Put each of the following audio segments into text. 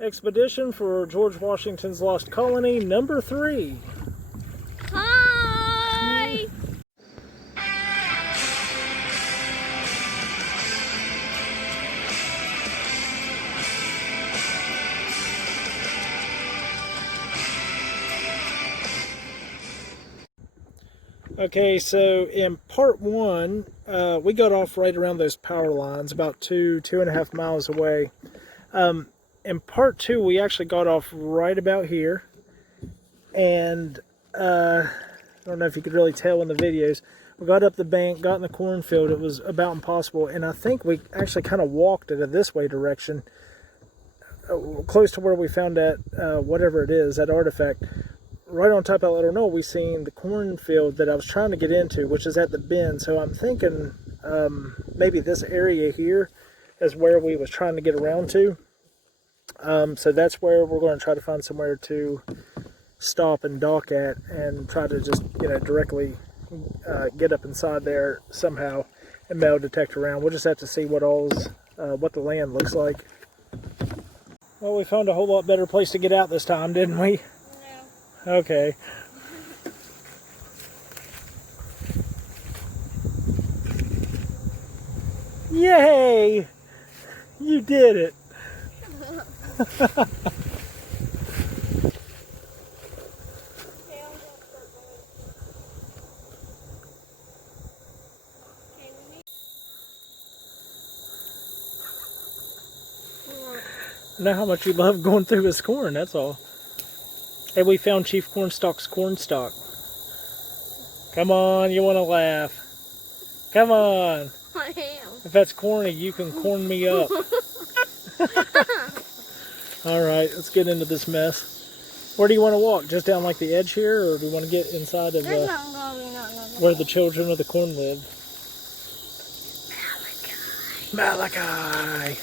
Expedition for George Washington's Lost Colony, number 3. Hi! Okay, so in part 1, we got off right around those power lines, about 2.5 miles away. In part 2, we actually got off right about here, and I don't know if you could really tell in the videos. We got up the bank, got in the cornfield. It was about impossible, and I think we actually kind of walked it a this way direction, close to where we found that whatever it is, that artifact. Right on top of that little knoll, we seen the cornfield that I was trying to get into, which is at the bend. So I'm thinking maybe this area here is where we was trying to get around to. So that's where we're going to try to find somewhere to stop and dock at, and try to just, directly get up inside there somehow and metal detect around. We'll just have to see what the land looks like. Well, we found a whole lot better place to get out this time, didn't we? No. Okay. Yay! You did it! I know how much you love going through his corn, that's all. Hey, we found Chief Cornstalk's cornstalk. Come on, you want to laugh. Come on. I am. If that's corny, you can corn me up. Alright, let's get into this mess. Where do you want to walk? Just down like the edge here, or do you want to get inside of where the children of the corn live? Malachi!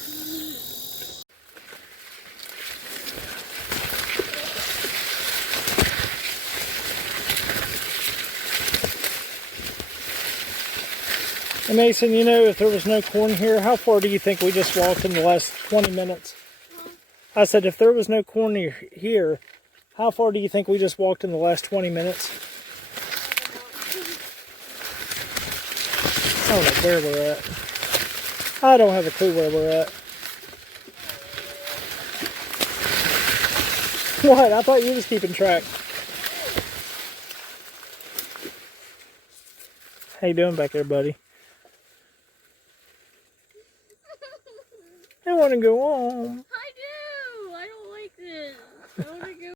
Hey Mason, if there was no corn here, how far do you think we just walked in the last 20 minutes? I said, if there was no corn here, how far do you think we just walked in the last 20 minutes? I don't know where we're at. I don't have a clue where we're at. What? I thought you was keeping track. How you doing back there, buddy? I want to go home. I do. I don't like this. I want to go.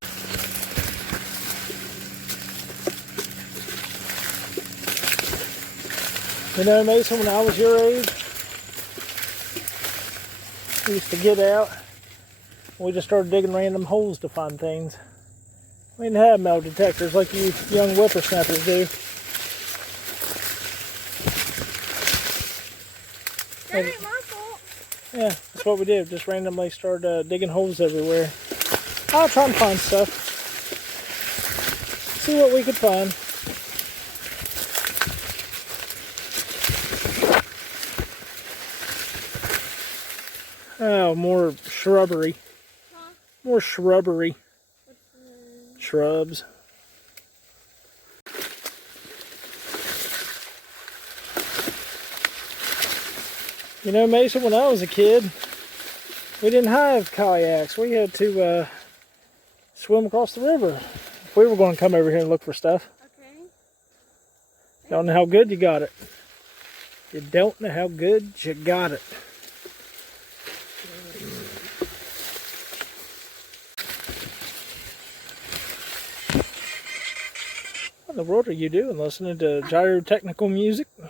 Mason, when I was your age, we used to get out. We just started digging random holes to find things. We didn't have metal detectors like you young whippersnappers do. That ain't my fault. Yeah, that's what we did. Just randomly started digging holes everywhere. I'll try and find stuff. See what we could find. Oh, more shrubbery. Huh? More shrubbery. Shrubs. Mason, when I was a kid, we didn't have kayaks. We had to swim across the river if we were going to come over here and look for stuff. Okay. Don't know how good you got it. You don't know how good you got it. What in the world are you doing? Listening to gyrotechnical music? It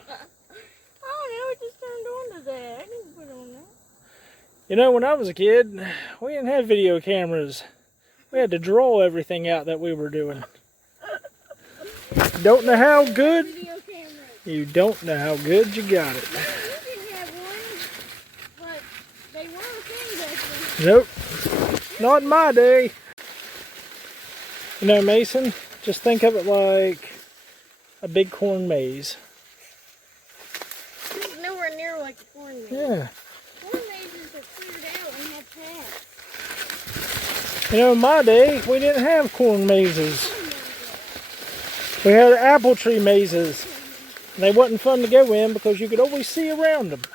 just turned on to that. I didn't put on that. When I was a kid, we didn't have video cameras. We had to draw everything out that we were doing. Don't know how good. You don't know how good you got it. You can have one, but they were a thing back then. Nope. Not in my day. Mason, just think of it like a big corn maze. This is nowhere near like a corn maze. Yeah. Corn mazes are cleared out and have paths. You know, in my day, we didn't have corn mazes. We had apple tree mazes. And they wasn't fun to go in because you could always see around them. There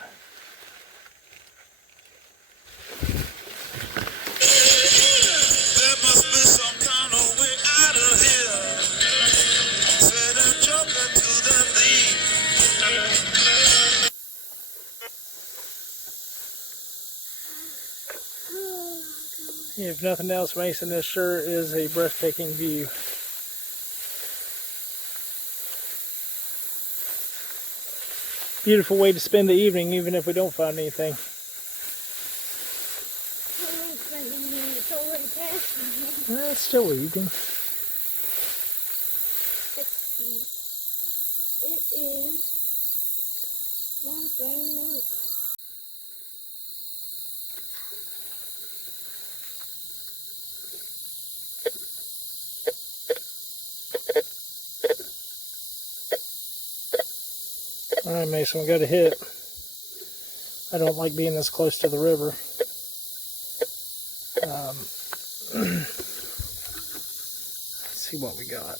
must be some kind of way out of here. Said a joker to the thief. If nothing else, Mason, this sure is a breathtaking view. Beautiful way to spend the evening, even if we don't find anything. It's still evening. It is 1:31. Alright, Mason, we got a hit. I don't like being this close to the river. Let's see what we got.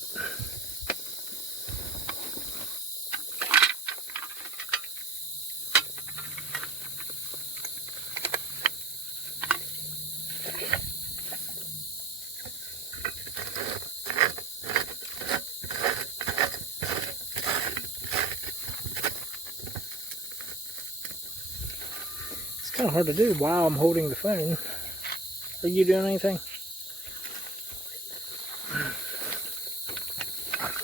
It's kind of hard to do while I'm holding the phone. Are you doing anything?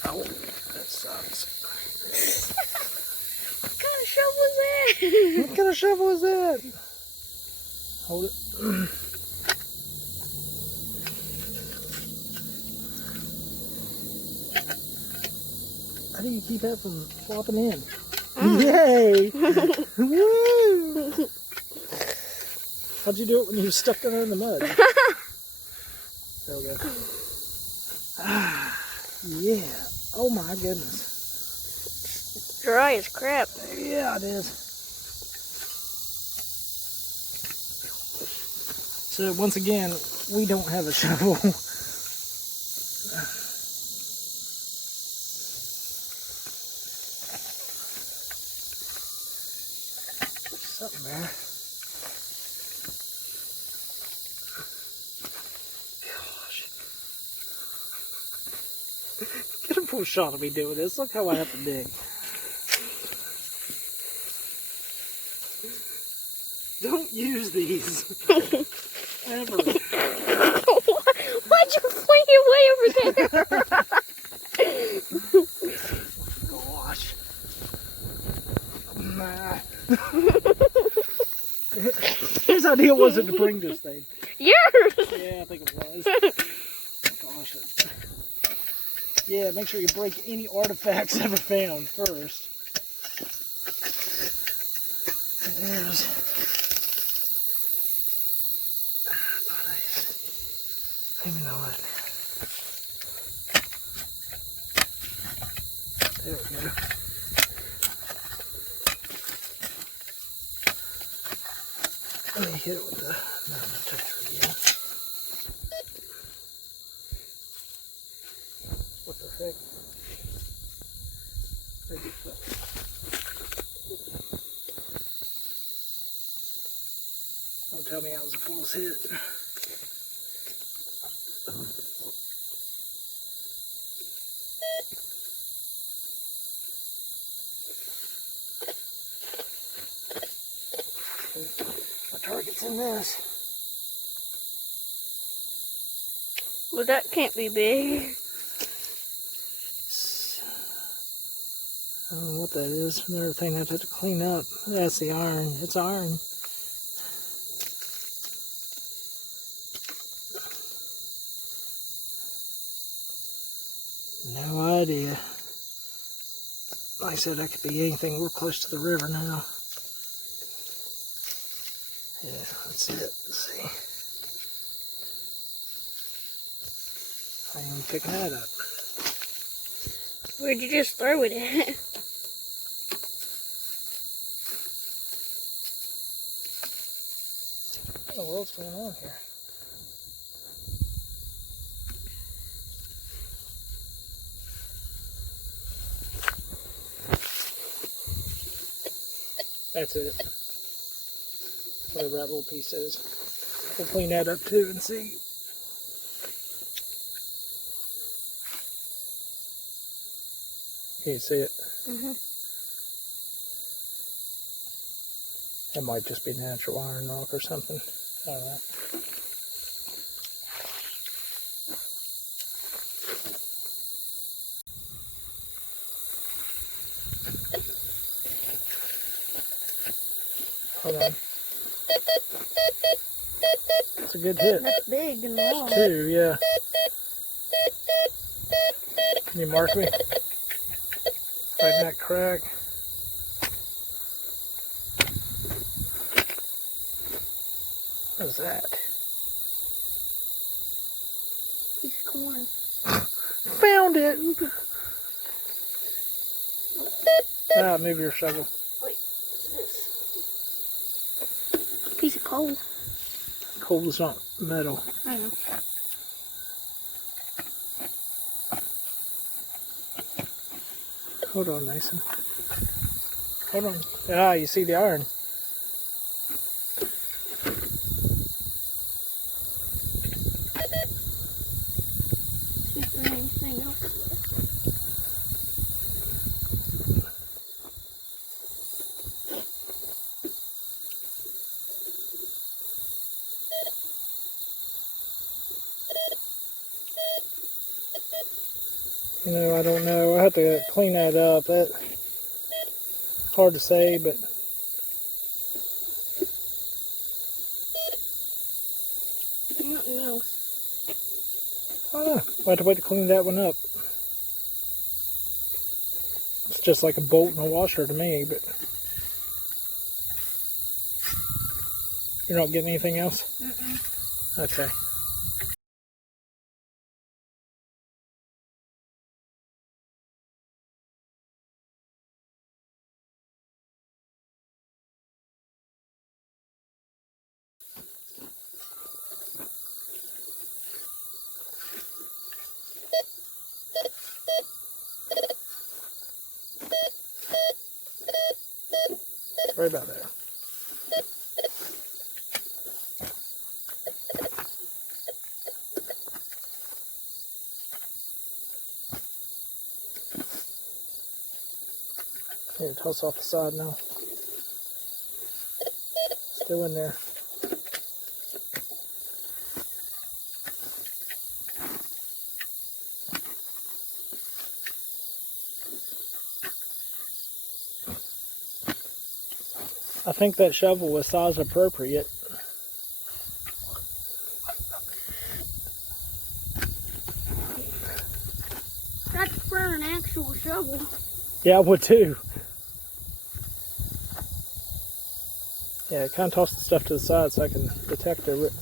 Oh, that sucks. What kind of shovel is that? What kind of shovel is that? Hold it. How do you keep that from flopping in? Yay! Woo! How'd you do it when you were stuck down there in the mud? There we go. Ah, yeah. Oh my goodness. Dry as crap. Yeah, it is. So once again, we don't have a shovel. Something there. Gosh. Get a full shot of me doing this. Look how I have to dig. Don't use these. Ever. Why'd you fling it way over there? Gosh. Nah. Whose idea was it to bring this thing? Yours! Yeah, I think it was. Gosh. Yeah, make sure you break any artifacts ever found first. There's... Maybe not. There we go. Let me hit it with the... No, I'm going to touch it again. What the heck? Maybe it's not. Don't tell me that was a false hit. My target's in this. Well, that can't be big. I don't know what that is. Another thing I have to clean up. That's the iron. It's iron. No idea. Like I said, that could be anything. We're close to the river now. Yeah, let's see it. Let's see. I am picking that up. Where'd you just throw it at? What in the world's going on here? That's it. Whatever that little piece is. We'll clean that up too and see. Can you see it? Mm-hmm. It might just be natural iron rock or something. I don't know. Hold on. It's a good hit. That's big and long. It's 2, yeah. Can you mark me? Right in that crack. What is that? Piece of corn. Found it! Ah, move your shovel. Wait, what's this? Piece of coal. Coal is not metal. I know. Hold on, Mason. Hold on. Ah, you see the iron. See if there's anything else there. You know, I don't know. I have to clean that up. That's hard to say, but Nothing else. I don't know. I have to wait to clean that one up. It's just like a bolt and a washer to me, but you're not getting anything else? Mm-mm. Okay. Right about there. Here, toss off the side now. Still in there. I think that shovel was size appropriate. That's for an actual shovel. Yeah, I would too. Yeah, kind of toss the stuff to the side so I can detect it.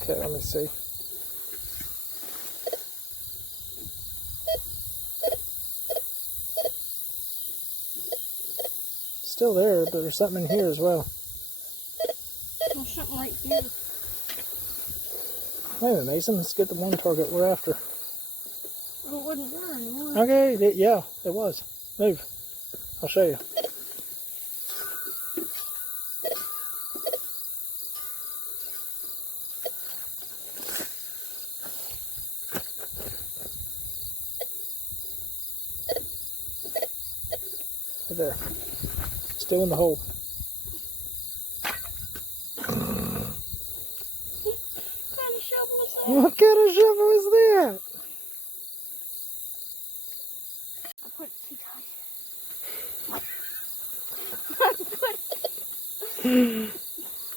Okay, let me see. Still there, but there's something in here as well. There's something right here. Wait a minute, Mason. Let's get the one target we're after. Well, it wasn't there anymore. Okay, yeah, it was. Move. I'll show you. Right there. Still in the hole. What kind of shovel is that? I put it too tight.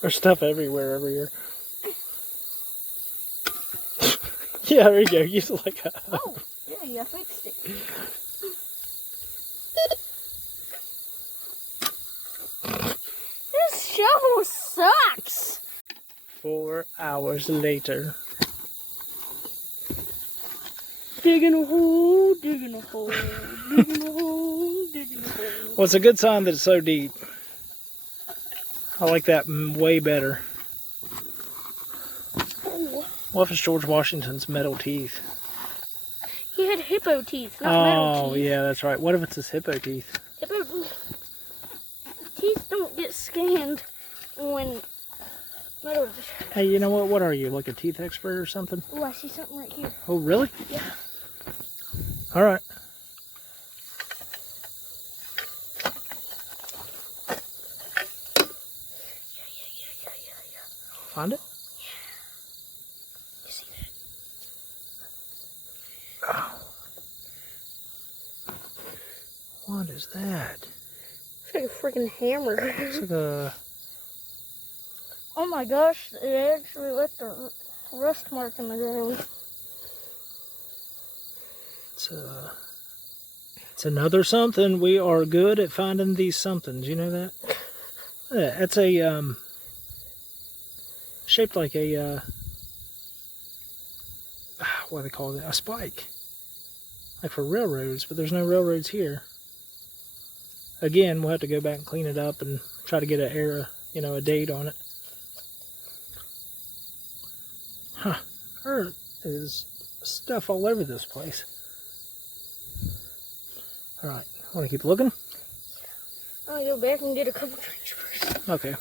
There's stuff everywhere over here. Yeah, there you go. Use it like a... Oh, yeah, I fixed it. This shovel sucks. 4 hours later. Digging a hole, digging a hole, digging a hole, digging a hole. Well, it's a good sign that it's so deep. I like that way better. Oh. What if it's George Washington's metal teeth? He had hippo teeth, not metal Oh, teeth. yeah, that's right. What if it's his hippo teeth? Hippo teeth don't get scanned when metal. Hey, you know what? What are you, like a teeth expert or something? Oh, I see something right here. Oh, really? Yeah. All right. Find it? You see that? Oh. What is that? It's like a freaking hammer. It's like a... Oh my gosh, it actually left a rust mark in the ground. It's another something. We are good at finding these somethings. You know that? Yeah, it's a shaped like a what do they call it? A spike, like for railroads. But there's no railroads here. Again, we'll have to go back and clean it up and try to get an era, a date on it. Huh? There is stuff all over this place. All right, want to keep looking? I'm gonna go back and get a couple trees first. Okay.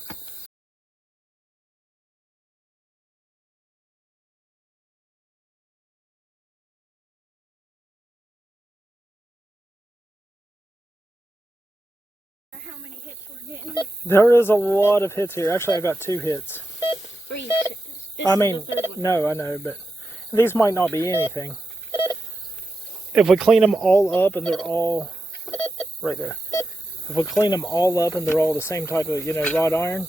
How many hits we're getting? There is a lot of hits here. Actually, I got 2 hits. 3 hits. This I is mean, the third one. no, I know, but these might not be anything. If we clean them all up and they're all right there. If we clean them all up and they're all the same type of, wrought iron,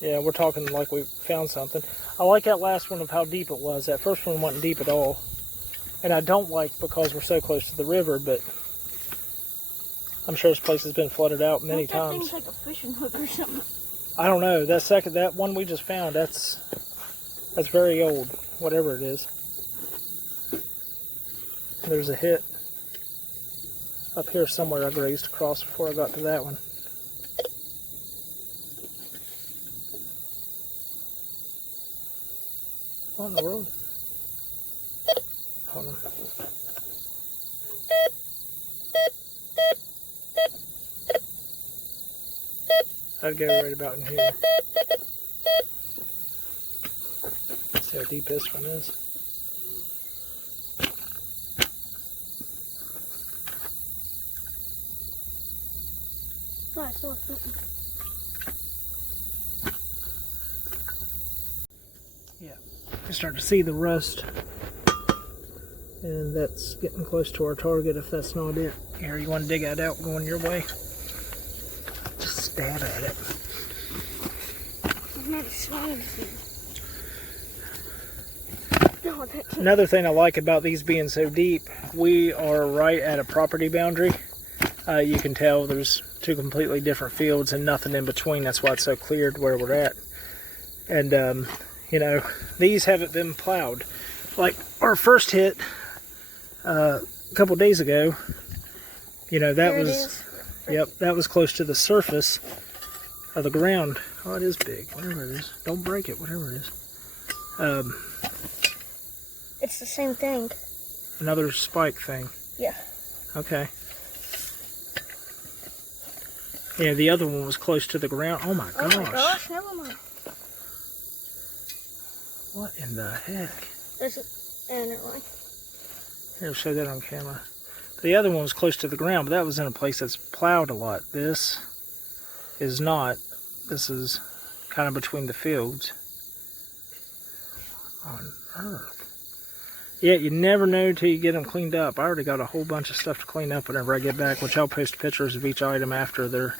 yeah, we're talking like we found something. I like that last one of how deep it was. That first one wasn't deep at all. And I don't like because we're so close to the river, but I'm sure this place has been flooded out many That times. thing's like a fishing hook or something. I don't know. That one we just found, that's very old, whatever it is. There's a hit up here somewhere I grazed across before I got to that one. What in the world? Hold on. I'd go right about in here. See how deep this one is. Oh, I saw something. Yeah, I start to see the rust. And that's getting close to our target if that's not it. Here, you want to dig that out going your way? Just stab at it. I'm not swinging. No, that's Another thing I like about these being so deep, we are right at a property boundary. You can tell there's 2 completely different fields and nothing in between. That's why it's so cleared where we're at. And, these haven't been plowed. Like our first hit a couple days ago, that There it was, is. yep, that was close to the surface of the ground. Oh, it is big, whatever it is. Don't break it, whatever it is. It's the same thing. Another spike thing. Yeah. Okay. Yeah, the other one was close to the ground. Oh my gosh. Oh my gosh, never mind. What in the heck? Never mind. Here, show that on camera. The other one was close to the ground, but that was in a place that's plowed a lot. This is not. This is kind of between the fields. On earth. Yeah, you never know till you get them cleaned up. I already got a whole bunch of stuff to clean up whenever I get back, which I'll post pictures of each item after they're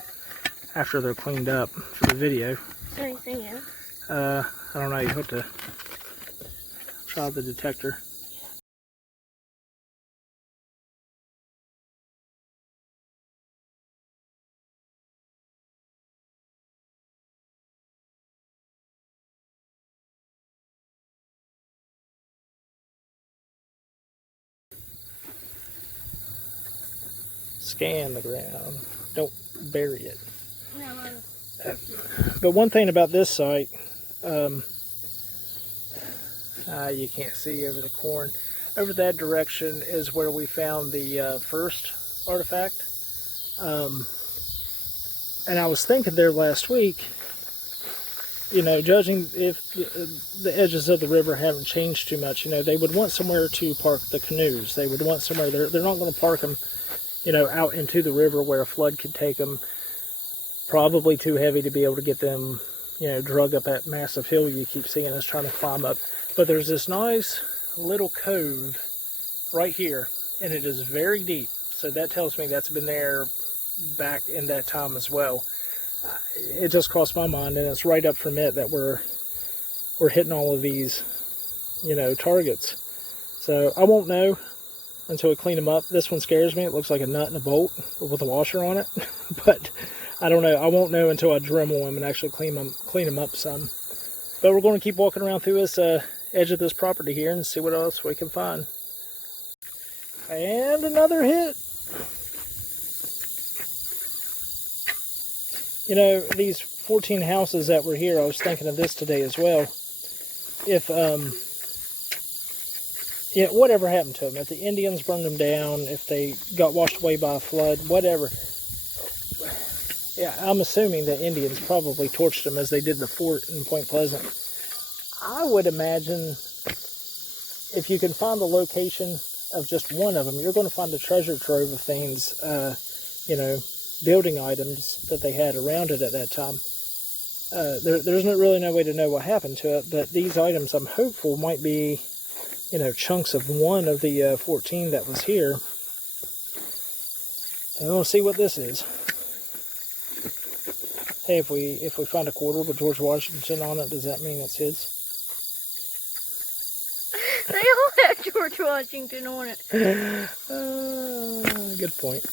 cleaned up for the video. Is there anything in? I don't know. You have to try the detector. Scan the ground. Don't bury it. No, But one thing about this site, You can't see over the corn. Over that direction is where we found the first artifact. And I was thinking there last week, you know, judging if the edges of the river haven't changed too much, you know, they would want somewhere to park the canoes. They would want somewhere, they're not going to park them, you know, out into the river where a flood could take them. Probably too heavy to be able to get them, you know, drug up that massive hill you keep seeing us trying to climb up. But there's this nice little cove right here, and it is very deep. So that tells me that's been there back in that time as well. It just crossed my mind, and it's right up from it that we're hitting all of these, you know, targets. So I won't know until we clean them up. This one scares me. It looks like a nut and a bolt with a washer on it, but I don't know. I won't know until I Dremel them and actually clean them up some. But we're going to keep walking around through this edge of this property here and see what else we can find. And another hit. You know, these 14 houses that were here, I was thinking of this today as well. If, yeah, whatever happened to them, if the Indians burned them down, if they got washed away by a flood, whatever. Yeah, I'm assuming the Indians probably torched them as they did the fort in Point Pleasant. I would imagine if you can find the location of just one of them, you're going to find a treasure trove of things, you know, building items that they had around it at that time. There's not really no way to know what happened to it, but these items I'm hopeful might be, you know, chunks of one of the 14 that was here. And we'll see what this is. Hey, if we find a quarter with George Washington on it, does that mean it's his? They all have George Washington on it. Good point.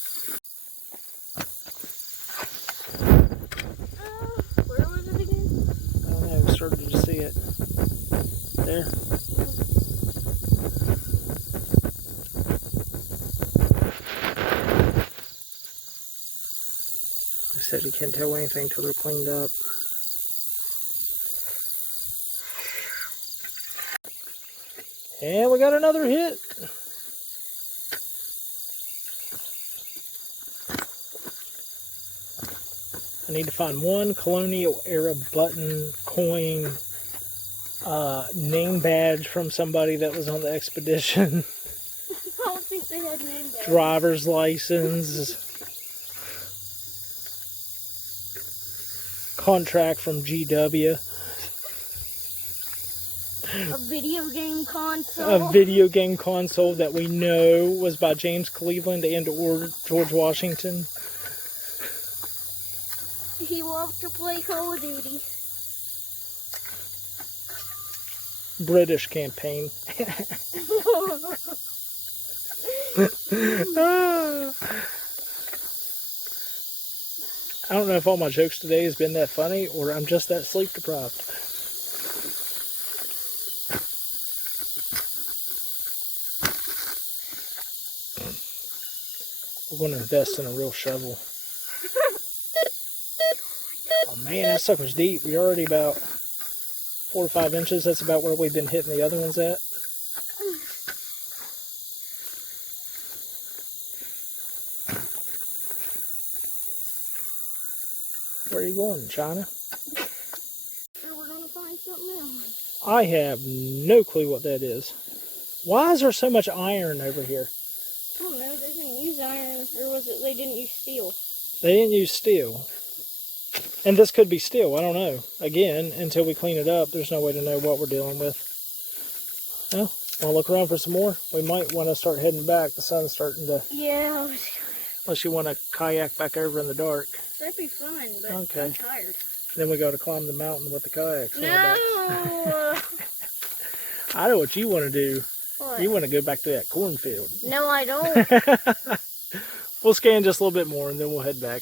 Where was it again? I don't know, we started to see it. There. I said you can't tell anything till they're cleaned up. And we got another hit. I need to find one colonial era button, coin, name badge from somebody that was on the expedition. I don't think they had name badges. Driver's license. Contract from GW. A video game console. A video game console that we know was by James Cleveland and or George Washington. He loved to play Call of Duty. British campaign. I don't know if all my jokes today has been that funny or I'm just that sleep deprived. We're going to invest in a real shovel. Oh man, that sucker's deep. We're already about 4 or 5 inches. That's about where we've been hitting the other ones at. Where are you going, China? Sure, we're gonna find something else. I have no clue what that is. Why is there so much iron over here? I don't know, they didn't use iron, or was it they didn't use steel? They didn't use steel. And this could be steel, I don't know. Again, until we clean it up, there's no way to know what we're dealing with. Well, want to look around for some more? We might want to start heading back. The sun's starting to... Yeah, Unless you want to kayak back over in the dark. that'd be fun, but Okay. I'm tired. Then we got to climb the mountain with the kayaks. No! I know what you want to do. What? You want to go back to that cornfield. No, I don't. We'll scan just a little bit more and then we'll head back.